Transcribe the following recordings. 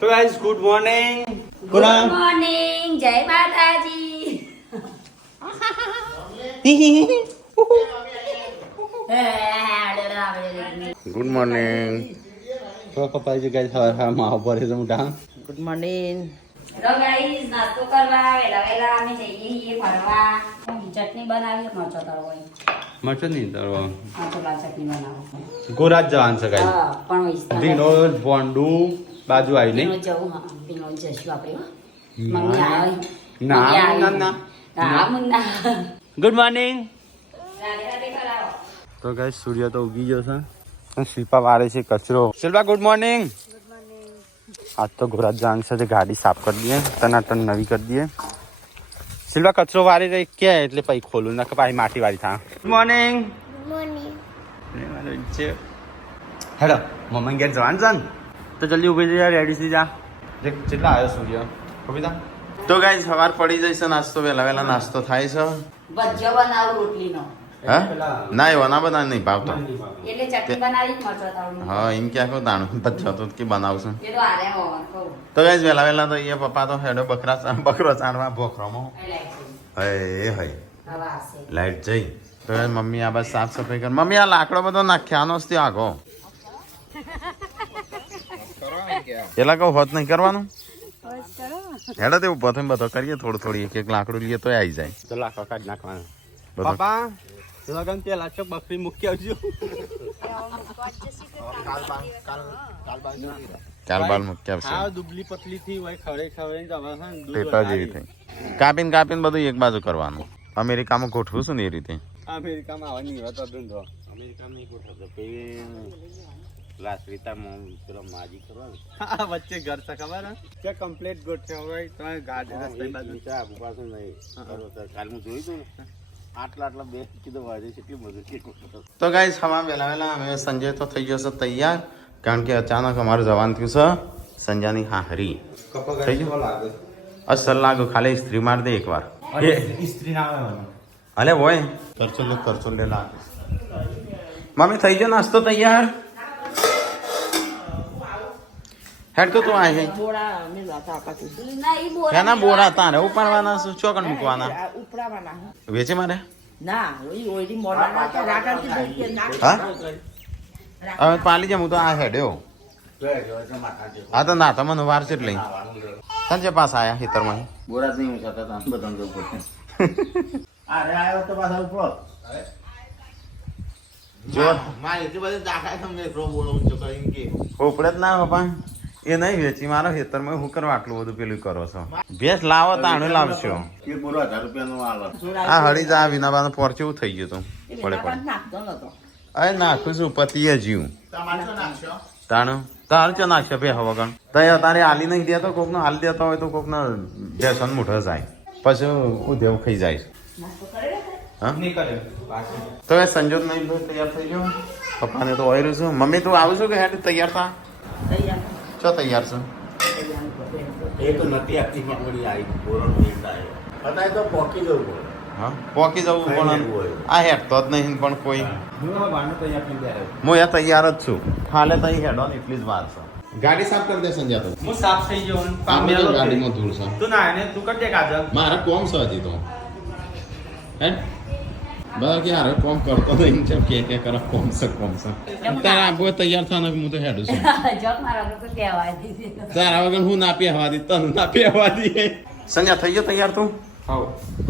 તો guys good morning. Good morning, જય માતાજી. Good morning. તો પપ્પાજી ગાઈસ સવાર માં ઉપર છે મોટા. Good morning. હેલો ગાઈસ, નાસ્તો કરવા વેલા અમે જઈએ છીએ ફરવા. ચટણી બનાવી મરચો તળવો. મરચો નહીં તળવો. ચોલા ચટણી બનાવો. ગોરાજ જવાનું છે ગાઈસ. હા, પણ વિસ્તાર ભીનો બોંડુ બાજુ આવીને જવું. હા, પીનો જશું આપણે. મમ્મી આવી. ના મુન્ના. Good morning. રાધે રાધે કરાવો. તો ગાઈસ સૂર્ય તો ઉગી ગયો છે. શિલ્પા વાળે છે કચરો. Shilpa good morning. આજ તો ગોરાજ જવાનું છે, ગાડી સાફ કરી દઈએ, ટનાટન નવી કરી દઈએ. શિલ્પા કચરો વાળી રહી કે એટલે પછી ખોલું ના પાછી માટી વાળી થાય. Good morning. હેલો મમ્મી ઘેર જવાનું છે ને તો જલ્દી ઉભી જઈ રેડી થઈ જા. કેટલા આવ્યો સૂર્ય ઉભી થા. તો ગાઈસ સવાર પડી જશે, નાસ્તો વહેલા નાસ્તો થાય છે. ભજીયો બનાવું રોટલીનો. હા ના એ વના બધા નહીં ભાવતો. એટલે ચટણી બનાવી મરચો તળવું. હા એમ ક્યાં કહું દાણું બચ્ચો તો કે બનાવશું. એ તો આરે હોવા કહું. તો ગાઈસ વહેલા તો એ પપ્પા તો હેડો બકરો ચાણવા ભોખરામાં. હે હે લાઈટ જઈ તો મમ્મી આ બસ સાફ સફાઈ કર. મમ્મી આ લાકડો બધો નાખ્યાનો જ ત્યાં આગો પેલા કહું હોત નહીં કરવાનું. હેડો તેવું બધું બધો કરીએ થોડું એક લાકડું લઈએ તો આવી જાય. તો લાકડો કાઢી નાખવાનું. પપ્પા લગન પેલા છો બકરી મૂકી આવજો. કાલ બાલ મૂકી આવશે. દુબલી પતલી થી પેપર જેવી થઈ કાપીને બધું એક બાજુ કરવાનું. અમેરિકામાં ગોઠવું છું ને એ રીતે. અમેરિકામાં આવવાની વાત હતો. અમેરિકામાં નહીં ગોઠવતો વચ્ચે ઘર છે ખબર છે કમ્પ્લીટ ગોઠવ્યો હોય તો ગાડી રસ્તા બાજુ આબુ પાછું નહીં કાલ હું જોઈ દઉં ને આટલા બે કીધું વાજે કેટલી બધું. તો ગાઈસ હવા વહેલા અમે સંજય તો થઈ ગયો છે તૈયાર, કારણ કે અચાનક અમારું જવાનું થયું છે સંજયની હાહરી થઈ ગયું. અસર લાગુ ખાલી ઇસ્ત્રી માર દે એકવાર. ઇસ્ત્રી ના આવે અલે હોય કરચો લે લાગે. મમ્મી થઈ ગયો નાસ્તો તૈયાર. હેડ તો તું આય બોરા મે લાતા પાછું. ના ઈ બોરા. એના બોરા તારે ઉપાડવાના છે ચોકન મૂકવાના ઉપરાવાના. વેચે મારે ના ઓઈ મોડા ના તો રાકા થી બોલ ના. હા હવે પાલી જમ હું તો આ હેડ્યો. હા તો ના તમને વાર છે એટલે સંજય પાસ આયા ખેતરમાં બોરા જ નહીં મૂકતા બધા જવું પડશે. અરે આવ્યો તો પાછા ઉપર જો મારે એટલી બધી દાખલા તમને એટલો બોલવું છો કરીને કે ઉપડે જ ના પપ્પા એ નહીં વેચી મારો ખેતરમાં હું કરવા આટલું બધું પેલું કરો છો. ભેંસ લાવો તાણું લાવશો. એ બોરો 1000 રૂપિયાનો આવે. આ હળી જા વિનાબાનું પોર કેવું થઈ ગયું તું પડે પડે. નાખતો નતો. અરે નાખું છું પતિએ જીવું તમારે શું નાખશો? તાણું તાર ચો નાખશે બે હવા ગણ તારે આલી નહીં દેતો કોકનો હાલ દેતો હોય તો કોકનો બેસન મુઠો જાય પછી ઉધેવ ખાઈ જાય. હા તો એ સંજોગ નહીં તૈયાર થઈ ગયો. પપ્પાને તો ઓયરું છું. મમ્મી તું આવું છું કે હેડ તૈયાર થા ચો તૈયાર છું. એ તો નથી આપતી મળી આવી બોરો નીંદ આવ્યો અત્યારે તો પોકી જવું પડે. હા પોકી જવું પણ આ હેડતો જ નહીં પણ કોઈ હું એ તૈયાર જ છું. હાલે તઈ હેડો ને એટલી જ વાર છે. ગાડી સાફ કરી દે સંજય તો હું સાફ થઈ ગયો ગાડીમાં ધૂળ છે. તું ના ને તું કર દે કાજલ. મારે કોમ છે હજી તો હે બધા કે હારે કોમ કરતો નહીં કે કરે કોમ છે તારે આબો તૈયાર થવાના હું તો હેડું છું. જોક મારો તો કહેવાય દીધી. તારા વગર હું ના પહેવા દી તને ના પહેવા દઈએ. સંજય થઈ ગયો તૈયાર તું? હાઉ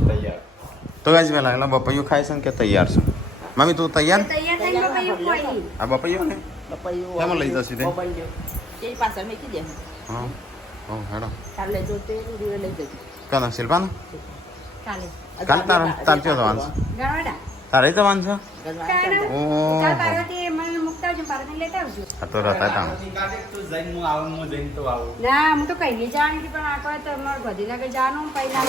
તૈયાર. તો ગાઈસ મેં લાગલા બપૈયું ખાય છે ને કે તૈયાર છું. મમ્મી તું તૈયાર? તૈયાર થઈને બપૈયું ખોઈ. આ બપૈયું ને બપૈયું કેમ લઈ જશે તે? બપૈયું એ પાસે મેકી દે. હા ઓ હેડો કાલે જો તે રીવે લઈ જજો. કાના શિલ્પાનું કાલે. કાલ તાર ચો જવાનું છે? ગણવાડા. તારે જવાનું છે? ગણવા. ઓ કાલ પાર્વતી મને મુકતા આવજો, પાર્વતી લેતા આવજો. આ તો રતા તાણ તું જઈને હું આવું હું જઈને તો આવું. ના હું તો કઈ નહીં જવાની હતી, પણ આખો તો અમારે ગાંધીનગર જવાનું પહેલા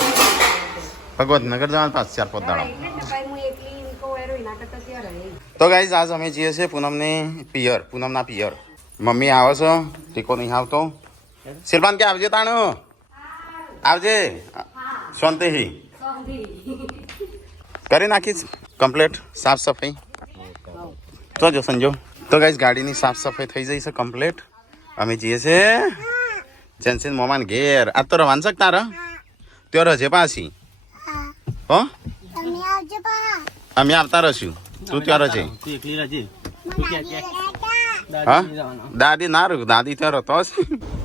ભગવતનગર જવાનું 5-4 દાડા. એટલે જ ને ભાઈ હું એકલી કહું એરો એના કરતા ત્યાં રહે. તો ગાઈઝ આજ અમે જઈએ છીએ પૂનમની પિયર, પૂનમના પિયર. મમ્મી આવે છે, ટીકો નહીં આવતો. શિલ્પાન કે આવજે તાણો આવજે શાંતિ કરી નાખીશ કમ્પ્લીટ સાફ સફાઈ. તો જો સંજો તો ગાઈઝ ગાડીની સાફ સફાઈ થઈ જઈ છે કમ્પ્લીટ. અમે જઈએ છીએ જેન્સીન મોમાન ઘેર આ તો રવાન શક તારા ત્યો રજે પાછી હો અમે આવતા રહીશું તું ત્યાં રજે હા દાદી ના રૂ દાદી ત્યાં રહતો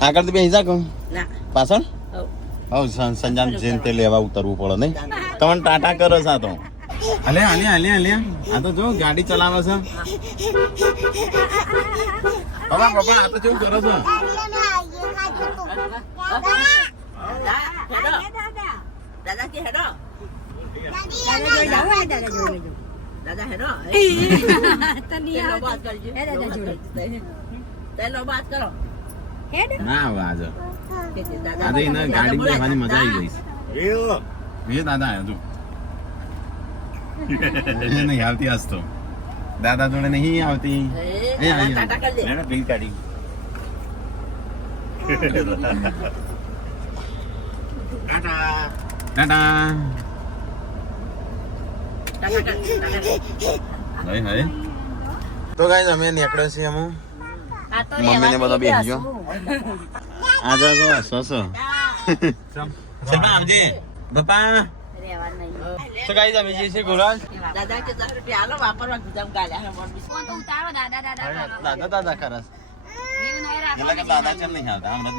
આગળ તો બેસી જા કહું ના પાછળ હવ સંજાન જેન તે લેવા ઉતરવું પડે નહીં તમને ટાટા કરો છો આ તો અલે અલે અલે અલે આ તો જો ગાડી ચલાવે છે બાબા બાબા આ તો કેવું કરો છો દાદા કે હેડો દાદા હેડો તેલો વાત કરો ના વાજ આજે એના ગાડી બેસવાની મજા આવી ગઈ એ દાદા આવ્યો તું નહીં આવતી આજ તો દાદા જોડે નહીં આવતી ટાટા કરી દે બિલ કાઢી ટાટા તો ગાઈસ અમે નીકળ્યો છીએ અમુ મમ્મીને બધા બેસી ગયો આજે તો હસો ચલ આવજે બાપા તો ગાઈસ અમે જે છે ગોરાજ દાદા કે 10 રૂપિયા આલો વાપરવા ગુદામ ગાલ્યા હે મોર ફોન તો ઉતારો દાદા દાદા દાદા કરસ વ્યૂ નહીં રાખો એટલે કે દાદા ચલ નહીં આવતા હમણાં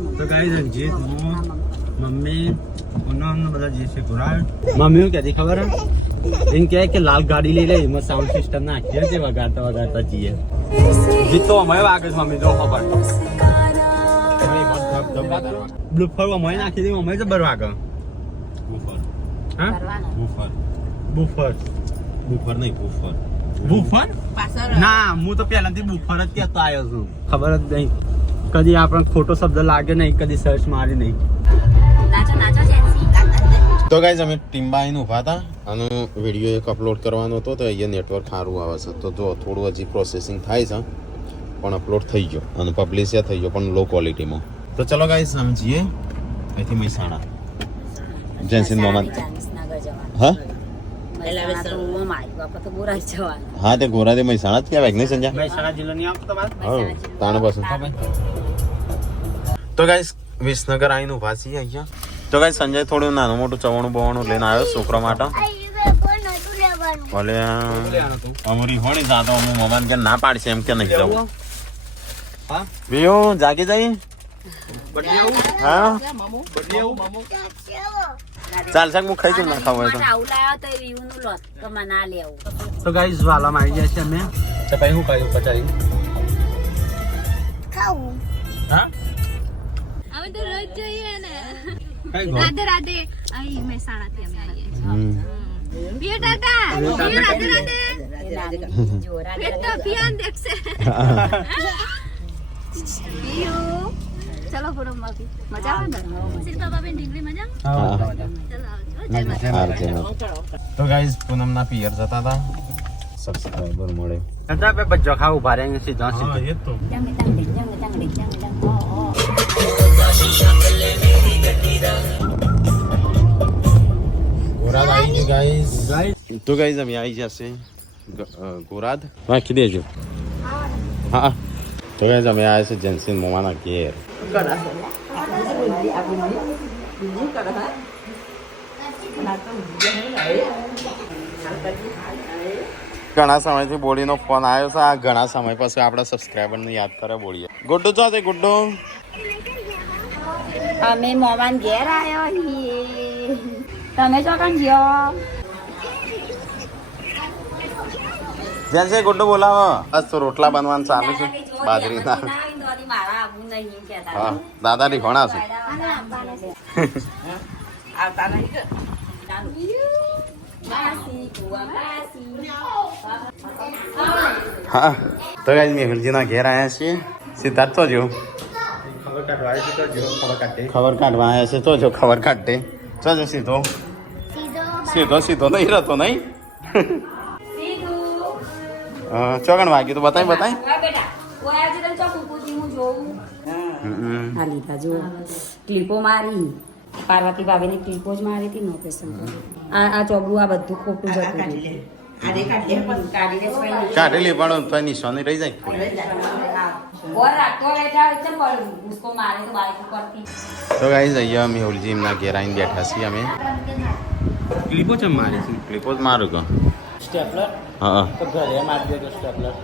નતું તો ગાઈસ અંજીત મમ્મી ઉन्होंने બધા જે છે ગોરાજ મમ્મી હું કહેતી ખબર હે ઇન કહે કે લાલ ગાડી લઈ લે એમાં સાઉન્ડ સિસ્ટમ નાખીએ છે વગાડતા જઈએ જીતો અમે વાગે છે મમ્મી જો ખબર બ્લુફર અમે નાખી દે અમે જબર વાગે બુફર હા બુફર બુફર બુફર નહીં બુફર બુફર પાછળ ના હું તો પહેલાથી બુફર જ કહેતો આવ્યો છું ખબર જ નહીં કદી આપણને ખોટો શબ્દ લાગે નહીં કદી સર્ચ મારી નહીં નાચો નાચો જેન્સી તો ગાઈઝ અમે ટીમ્બાઈને ઊભા હતા અને વિડીયો એક અપલોડ કરવાનો હતો તો અહીંયા નેટવર્ક સારું આવે છે તો જો થોડું હજી પ્રોસેસિંગ થાય છે પણ અપલોડ થઈ ગયો અને પબ્લિશ થઈ ગયો પણ લો ક્વોલિટીમાં તો ચલો ગાઈઝ અમે જઈએ અહીંથી મહેસાણા જેન્સીન મોહમ્મદ હા હા તે ગોરા તે મહેસાણા જ કહેવાય નહીં સંજય મહેસાણા જિલ્લો નહીં આવતો તમારે હા તાણ બસ તો ગાઈઝ વિસનગર આવીને ઊભા છીએ અહીંયા તો ગાઈઝ સંજય થોડું નાનું મોટું ચવાણું બવાણું લઈને આવ્યો છોકરા માટે ભલે અમારી હોણી દાદો હું મમ્મી કે ના પાડશે એમ કે નહીં જવું હા વિયો જાગી જઈ હા ચાલશે હું ખાઈ જઉં ના ખાવું હોય તો આવું લાવ્યો તો વ્યૂ નું લોટ તો મને ના લેવું તો ગાઈસ વાલામાં આવી ગયા છે અમે તો ભાઈ હું કહ્યું પચાવી હા અમે તો રોજ જોઈએ ને કઈ ગો રાધે રાધે અહીં મહેસાણાથી અમે આવીએ છીએ પિયો ટાટા પિયો રાધે રાધે ફિર તો પિયાન દેખશે પિયો ચલો ફોટો માફી મજા આવે ને સિર બાબા બેન ઢીંગલી મજા હા ચલો આવજો જય માતા તો ગાઈઝ પૂનમના પિયર જતા હતા સબસ્ક્રાઇબર મળે દાદા બે બચ્ચો ખાવ ઉભા રહે સીધા સીધા એ તો જંગ ગોરાદ આવી ગઈ ગાઈઝ તો ગાઈઝ અમે આવી જશે ગોરાદ વાંચી દેજો હા તો ગાઈઝ અમે આવ્યા છે જેન્સીન મોમાના ઘેર ઘણા સમયથી બોડીનો ફોન આવ્યો છે આ ઘણા સમય પછી આપણા સબસ્ક્રાઈબરને યાદ કરે બોડીએ ગુડ્ડુ ચો છે ગુડ્ડુ અમે મોમાન ઘેર આવ્યો છીએ તમે છો કણ ગયો જેન્સી ગુડ્ડુ બોલાવો આજ તો રોટલા બનવાનું ચાલુ છે બાજરીના હા દાદા રીખોણા છે આવતા નહીં કે હા તો ગાઈઝ મેહુલજીના ઘેર આવ્યા છીએ સિદ્ધાર્થ તો જો ખબર કાઢવા આવી તો જો ખબર કાઢે ખબર કાઢવા આવ્યા છે તો જો ખબર કાઢે જો જો સીધો સીધો સીધો નહીં રહેતો નહીં ચોગણ વાગ્યું તો બતાવી બતાવી આ લીધા જો ક્લિપો મારી પાર્વતી ભાભીને ક્લિપો જ મારી હતી નોપેશન આ ચોગડું આ બધું ખોટું જતું રહ્યું. આને કાઢીએ પણ કાઢીને જ કઈ કાઢેલી પણ તો નિશાની રહી જાય નહીં. બોલ રાખતો બેઠા હોય છે પણ ઉસકો મારે તો બાઈક ઉપરથી તો ગાઈઝ અહીંયા મેહુલજી એમના ઘેર આવીને બેઠા છીએ અમે. ક્લિપો ચમ મારી છે ક્લિપો જ મારું કહો. સ્ટેપલર હા તો ઘરે મારી દે તો સ્ટેપલર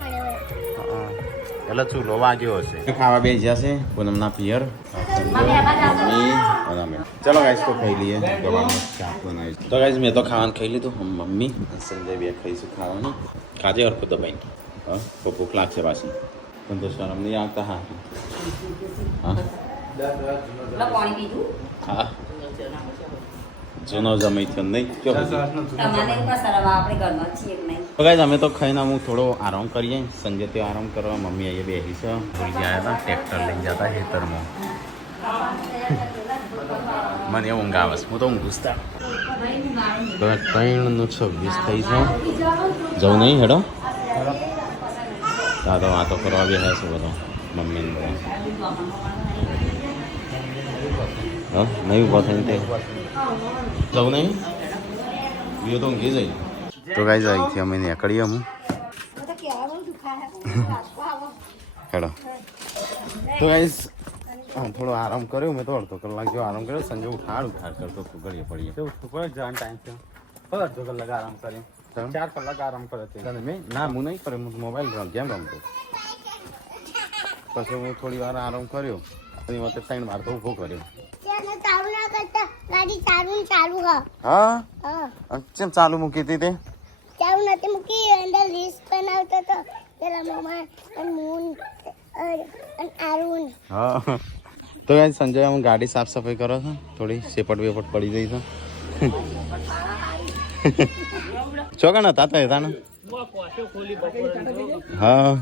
એટલે ચૂલો વાગ્યો હશે. ખાવા બે જ્યાં છે પૂનમના પિયર. ચલો ગાઈસ તો ખાઈ લઈએ. શાક બનાવી તો ગાઈસ મેં તો ખાવાનું ખાઈ લીધું. મમ્મી સંજય બે ખાઈશું ખાવાનું. ખાજે હરખું દબાઈ. હા તો ભૂખ લાગશે પાછી પણ તો શરમ નહીં આવતા. હા હા પાણી પીધું હા જૂનો જમાઈ થયો નહીં. તમારે ઉપર શરમ આપણે ઘરમાં જ છીએ કે નહીં તો ગાઈસ અમે તો ખાઈને અમુક થોડો આરામ કરીએ. સંજય તે આરામ કરવા, મમ્મી અહીંયા બેસી છે. ભૂલી ગયા હતા ટ્રેક્ટર લઈને જતા ખેતરમાં. મને ઊંઘ આવે છે. હું તો ઊંઘ ઘૂસતા 3:26 થઈ છે. જવું નહીં હેડો દાદા વાતો કરવા બેસ્યા છે બધો મમ્મીને. હા નહીં ઉભા થઈને તે જવું નહીં બીજો તો ઊંઘી જઈ. તો ગાઈસ અહીંથી અમે નીકળીએ. હું હેડો તો ગાઈસ થોડો આરામ કર્યો. મેં તો અડધો કલાક જેવો આરામ કર્યો. સંજય ઉઠાડ કરતો તું ઘડીએ પડીએ. જવાનો ટાઈમ છે અડધો કલાક આરામ કરે 4 કલાક આરામ કરે છે મેં ના હું નહીં કરે. હું મોબાઈલ ગેમ રમતો. પછી હું થોડી વાર આરામ કર્યો. એની વખતે 3 વાર તો ઊભો કર્યો. હા કેમ ચાલુ મૂકી હતી તે? ચાલુ નથી મૂકી અંદર લિસ્ટ બનાવતો તો પેલા મમ્મા અને મૂન અને આરુન. હા તો ગાઈસ સંજય હું ગાડી સાફ સફાઈ કરો છો. થોડી સેપટ વેપટ પડી ગઈ છે. ચોકન હતા તો હતા ને. હા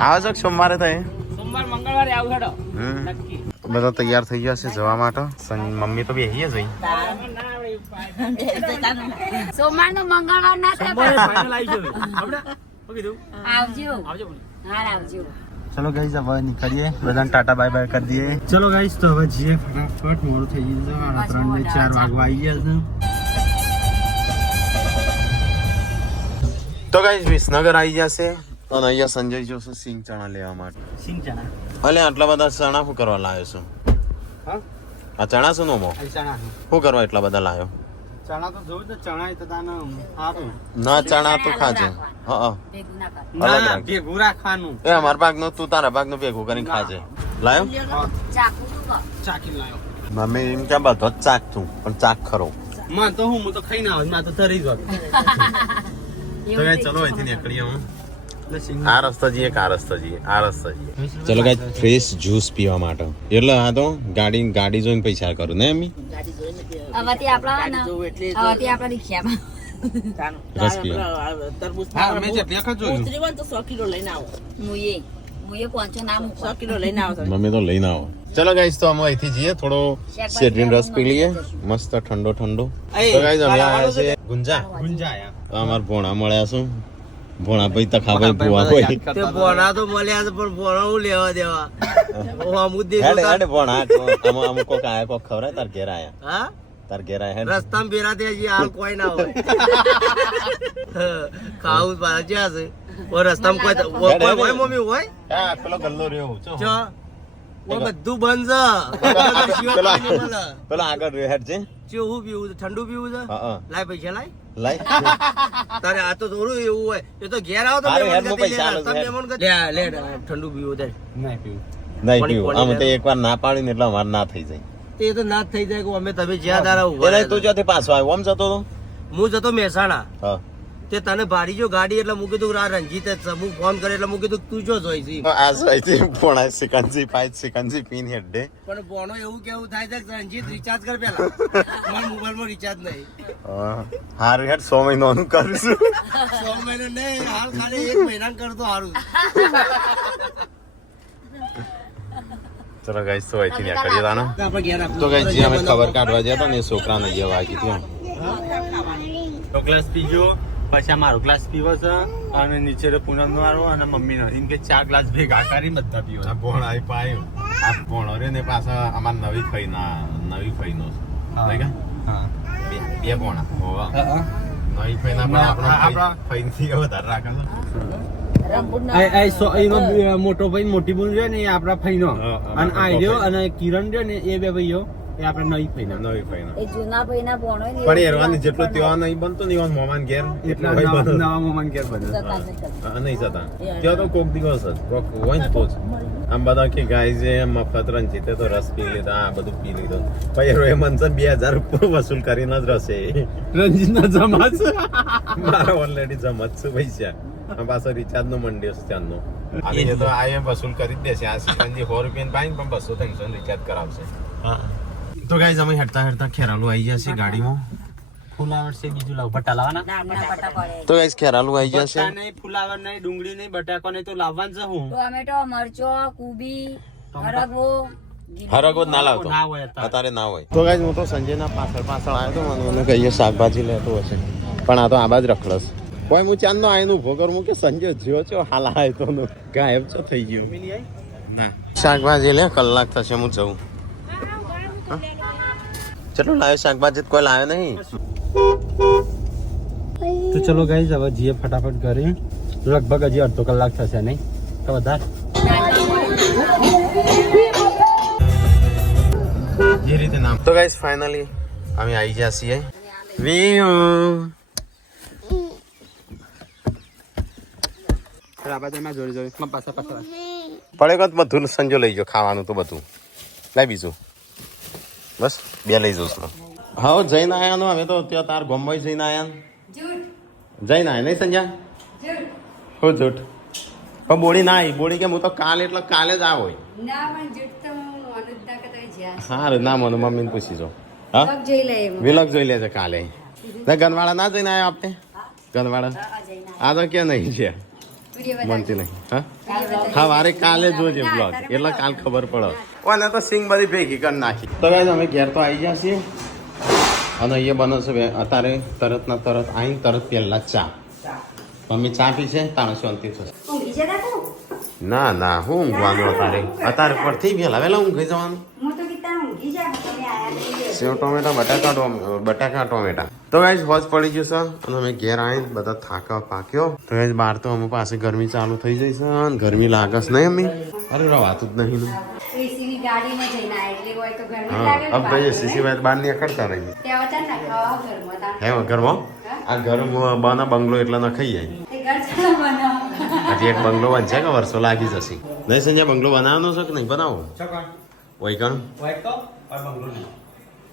આવે છે સોમવારે થાય. મંગળવારે આવું હેડો બધા તૈયાર થઈ ગયા છે જવા માટે. મમ્મી તો બેહીએ જઈ. સોમવાર નો મંગળવાર ના થાય ફાઇનલ આવી ગયો આપણે કીધું આવજો આવજો હા આવજો. ચલો ગાઈસ હવે નીકળીએ. બધાને ટાટા બાય બાય કરી દઈએ. ચલો ગાઈસ તો હવે જઈએ ફટાફટ. મોડું થઈ ગયું છે. 3 ને 4 વાગવા આવી ગયા છે. તો ગાઈસ વિસનગર આવી જશે અને અહીંયા સંજય જોશે સિંગ ચણા લેવા માટે. સિંગ ચણા અલે આટલા બધા ચણા શું કરવા લાવ્યો છું? હા આ ચણા શું નોમો આ ચણા શું કરવા એટલા બધા લાવ્યો? ચણા તો જોઉં તો ચણા તો તાને આપું ના ચણા તો ખાજે. હા ભેગું ના કર ના ભેગું રાખવાનું. એ અમારા ભાગનું તું તારા ભાગનું ભેગું કરીને ખાજે. લાયો ચાકુ તું કર ચાકી લાયો. મમ્મી એમ ક્યાં બધો જ ચાક તું પણ ચાક ખરો. માં તો હું તો ખાઈ ના આવું. માં તો તરી જ હોત. તો ગાઈસ ચલો અહીંથી નીકળીએ. હું આ રસ્તા જઈએ કે આ રસ્તા જઈએ? આ રસ્તા જઈએ. ચલો ગાઈસ ફ્રેશ જ્યુસ પીવા માટે. એટલે આ તો ગાડી જોઈને પૈસા કરું ને એમી. હવે આપણા રિક્ષામાં રસ પીવા. હા મેં જે દેખા જોયું. તો 100 કિલો લઈને આવો મુએ કોંચો નામ 100 કિલો લઈને આવો મમ્મી તો લઈને આવો. ચલો ગાઈસ તો અમે અહીંથી જઈએ. થોડો શેરડીનો રસ પી લઈએ મસ્ત ઠંડો ઠંડો. તો ગાઈસ અમે આવ્યા છે ગુંજા. ગુંજાયા અમાર ભોણા મળ્યા છું. ભોણા ભાઈ તખાભાઈ ભુવા હોય. તે બોના તો મળ્યા છે પણ બોના હું લેવા દેવા ઓ અમુક દે હેડ ભોણા અમુક કોક આયા કોક ખવરાય તાર ઘેર આયા. હા તાર ઘેર આયા હેડ. રસ્તામાં બેરા દે હજી હાલ કોઈ ના હોય ખાવું પાછા છે ઓ રસ્તામાં કોઈ હોય મમ્મી હોય હા પેલો ગલ્લો રહ્યો ચો. જો ઓ બધું બંધ છે પેલો આગળ રહ્યો હેડ છે. ચેવું પીવું છે ઠંડુ પીવું છે હા લાય પૈસા લાય લાઈ તારે આ તો થોડું એવું હોય એ તો ઘેર આવો તો હારું, મહેમાન હેડમાં ગતિ પૈસા લે, આલો રસ્તામાં હેડ. મહેમાન ગતિ. લે ઠંડુ પીવું તારે નહીં પીવું. નહીં પાણી પીવું. આમ તો એકવાર ના પાડી ને એટલે અમારે ના થઈ જાય. એ તો ના જ થઈ જાય કે અમે તમે જ્યાં તારા ઉભા એટલે તું રહ્યા જ્યાંથી પાછો આવ્યો આમ જતો તો હું જતો મહેસાણા હા તે તને ભાડી જો ગાડી એટલે મૂકી દઉં આ રંજીત જ છે. હું ફોન કરે એટલે મૂકી દઉં તું જો જોઈ છી. આ અહીંથી ભોણા સિકંજી પાઈ સિકંજી પીને હેડ દે. પણ બોનો એવું કેવું થાય છે કે રંજીત રિચાર્જ કર પેલા મારા મોબાઈલમાં રિચાર્જ નહીં હારું હેડ 100 મહિનાનું કરીશું. 100 મહિના નહીં હાલ ખાલી 1 મહિના કરતો હારું ચલો ગાઈસ તો અહીંથી નીકળીએ તાનો. આપણે ઘેર આપવું. તો ગાઈસ જે અમે ખબર કાઢવા ગયા હતા ને એ છોકરાને જે વાગી હતી. તો ગ્લાસ પીજો પછી આ મારો ગ્લાસ પીવો છે અને નીચે પૂનમ મારો અને મમ્મી નો એમ કે 4 ગ્લાસ ભેગા કરી બધા પીવો. આ ભોણા આવી પાયો. આ ભોણો રે ને પાછા અમાર નવી ફઈનો છે. હા. બે ભોણા હોવા નહીં ફઈના પણ આપણા ફઈથી વધારે રાખે એનો મોટો ભાઈ મોટી બોન છે ને એ આપડા ફઈનો અને આઈડિયો અને કિરણ છે ને એ બે ભાઈઓ એ આપડે નવી ફઈના એ જૂના ભાઈના ભણો ને પણ એરવાની જેટલો ત્યાં નહીં બનતો ને એવા મોમાન ઘેર એટલા નવા મોમાન કેર બને નહીં જતા ત્યાં તો કોક દિવસ જ કોક હોય ને તો જ આમ બધા કે ગાય છે મફત રંજીતે તો રસ પી લીધા આ બધું પી લીધું પછી એ મનસર 2000 વસૂલ કરીને જ રસે રંજીત ના જમા છે મારે ઓલરેડી જમત છે પૈસા પાછો રિચાર્જ નો મંડ્યો છે ત્યાંનો એ તો આ વસૂલ કરી જ દેશે આ સિકંજી 100 રૂપિયા પાઈ પણ 200-300 રિચાર્જ કરાવશે તો ગાઈઝ અમે હેડતા ખેરાલુ આવી ગયા છે ગાડીમાં ફુલાવર છે બીજું લાવ બટા લાવવાના તો ગાઈઝ ખેરાલુ આવી ગયા છે નહીં ફુલાવર નહીં ડુંગળી નહીં બટાકો નહીં તો લાવવાનું છે હું ટોમેટો મરચો કુબી હરગવો ના લાવતો ના હોય અત્યારે ના હોય તો ગાઈઝ હું તો સંજયના પાછળ આવ્યો તો મને કહીએ શાકભાજી લેતો હશે પણ આ તો આ બાજ રખડસ કોઈ હું ચાંદનો આવીને ઉભો કરું કે સંજય જ્યો છો હાલ આવ્યો તો ગાયબ છો થઈ ગયો ના શાકભાજી લે કલાક થશે હું જઉં ચલો લાવ્યો શાકભાજી કોઈ લાવ્યો નહીં તો ચલો ગાઈઝ હવે જીએ ફટાફટ ઘરે લગભગ હજી અડધો કલાક થશે નહીં તો વધારે જે રીતે નામ તો ગાઈઝ ફાઇનલી અમે આવી ગયા છીએ વીયુ પડે તો બધું સંજો લઈ જાઓ ખાવાનું તો બધું લાઈ બીજું બસ બે લઈ જાઉં છું હા જઈને આયા નો હવે તો ત્યાં તાર ગોમ્બઈ જઈને આયા જઈને આયા નહીં સંજ્યા હો જૂઠ પણ બોડી ના આવી બોડી કે હું તો કાલે એટલે કાલે જ આવો હા ના મને મમ્મીને પૂછી જો હા વિલક જોઈ લેજે કાલે ગનવાળા ના જઈને આવ્યા આપણે ગનવાળા આ તો કે નહીં છે મનતી નહીં હા વારે કાલે જોજે બ્લોગ એટલે કાલ ખબર પડે ઓને તો સિંગ બધી ભેગી કરી નાખી તો ગાઈઝ અમે ઘેર તો આવી ગયા છીએ અને અહીંયા બને છે અત્યારે તરત ના તરત આવીને તરત પહેલા ચા મમ્મી ચા પી છે તાણે શાંતિ થશે ના ના હું ઊંઘવાનું અત્યારે પરથી વહેલા ઊંઘી જવાનું સેવ ટોમેટા બટાકા ટોમેટા તો ગાઈઝ હોજ પડી ગયું છે અને અમે ઘેર આવીને બધા થાકા પાક્યો તો ગાઈઝ બહાર તો અમે પાસે ગરમી ચાલુ થઈ જઈ છે અને ગરમી લાગે છે નહીં અમ્મી અરે રવાતું જ નહીં હા ભાઈ સીસી વાત બહાર નીકળતા રહીએ હે ઘરમાં આ ઘર બના બંગલો એટલે ન ખાઈ જાય હજી એક બંગલો બનશે કે વર્ષો લાગી જશે નહીં સંજય બંગલો બનાવવાનો છે કે નહીં બનાવો વહી કણ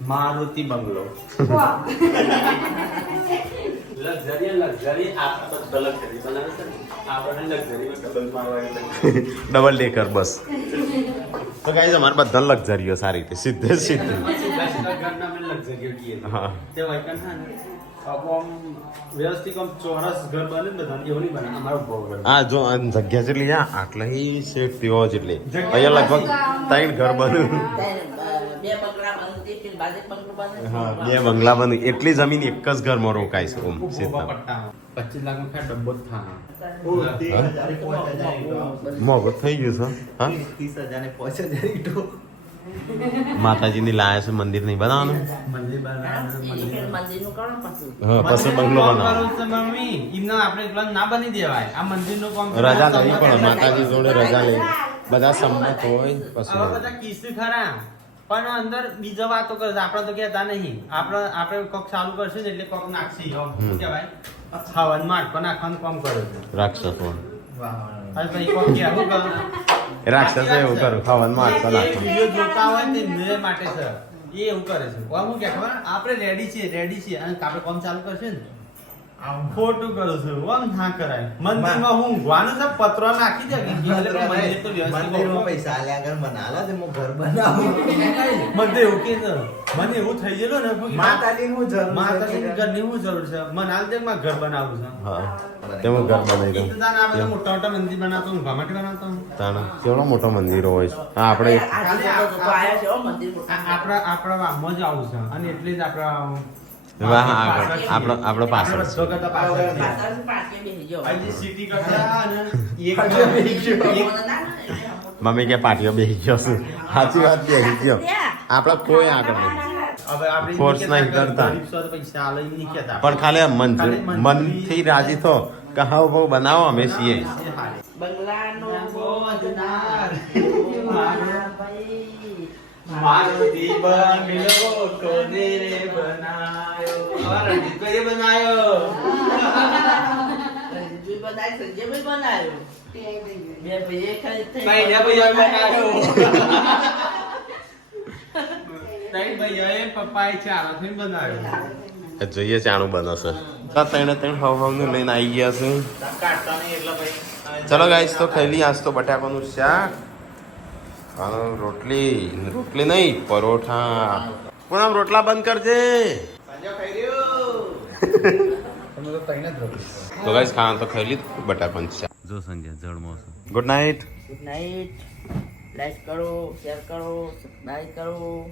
મારુતિ બંગલો ડબલ ડેકર બસ તો ગાઈઝ અમારે બધા લક્ઝરીઓ સારી રીતે સીધે સીધે હા વ્યવસ્થિત ચોરસ ઘર બને બધા એવું નહીં બને અમારો બહુ હા જો જગ્યા જેટલી આટલી શેઠ તેઓ જેટલી અહીંયા લગભગ 3 ઘર બન્યું હા 2 બંગલા બન્યું એટલી જમીન એક જ ઘરમાં રોકાય છે ઓમ સીધા 25 લાખ નો ડબ્બો જ થાય મોગો થઈ ગયું છે હા 30,000 માતાજીની લાયા છે મંદિર નહીં બનાવવાનું મંદિર હા પછી બંગલો બનાવવાનો મમ્મી એમના આપણે પ્લાન ના બની દેવાય આ મંદિરનું કામ રજા લેવી પડે માતાજી જોડે રજા લેવી બધા સંમત હોય પછી બધા કિસ્સી ખરા પણ અંદર બીજો વાતો કરે આપણે તો કહેતા નહીં આપણે કોક ચાલુ કરશું ને એટલે કોક નાખશી શું કહેવાય ખાવાનું માટકો નાખવાનું કામ કરે છે રાક્ષસો હવે ભાઈ કોક કે શું કરું રાક્ષસ એવું કરું ખાવાનું માટકો નાખો વિડિયો જોતા હોય ને મેં માટે છે એ એવું કરે છે હું કે ખબર આપણે રેડી છીએ અને આપણે કામ ચાલુ કરશે ને ખોટું કરું છું આમ ના કરાય મંદિરમાં હું ઊંઘવાનું છે પત્રો નાખી દે મંદિર તો વ્યવસ્થિત પૈસા આલ્યા આગળ બનાલા તે હું ઘર બનાવું મને એવું કે છે મને એવું થઈ ગયેલું ને માતાજીનું જરૂર છે. માતાજીની ઘરની શું જરૂર છે મને હાલ દે માં ઘર બનાવું છે હા તેમાં ઘર બનાવી દઉં તો તાને આ બધા મોટા મોટા મંદિર બનાવતો હું ઘર માટે બનાવતો તાણે કેવડો મોટો મંદિરો હોય છે હા આપણે આપણા વામમાં જ આવું છે અને એટલે જ આપણા વાહ આગળ આપણો પાછળ છે. બધો કરતા પાછળ છે. આજે સિટી કરતા અને એક મમ્મી કે પાટીઓ બેસી ગયો છું સાચી વાત બેસી ગયો આપણે કોઈ આગળ નહીં હવે આપણે Force નહીં નહીં કહેતા કે કરતા. ગરીબ છો તો પૈસા આલે ઈ નહીં કહેતા. પણ ખાલી આમ ખાલી મનથી રાજી થો કે હા બહુ બનાવો અમે છીએ મારુતિ બંગલો કોને રે બનાયો? અમારા રણજીતભાઈએ બનાયો. ભાઈને ભાઈઓએ બનાયો. ત્રણ ભાઈઓએ પપ્પાએ ચારાથી બનાવ્યો. જોઈએ ચાણું બનશે ત્રણે ત્રણ હવ લઈને આવી ગયા છે કાઢતા નહીં એટલે ભાઈ ચલો ગાઈસ તો ખાઈ લઈએ આજ તો બટાકાનું શાક અને રોટલી રોટલી નહીં પરોઠા પૂનમ રોટલા બંધ કરજે તો ગાઈસ ખાવાનું તો ખાઈ લીધું બટાકાનું શાક જો સંજય જળમાં good night good night. Like કરો, શેર કરો, સબસ્ક્રાઇબ કરો.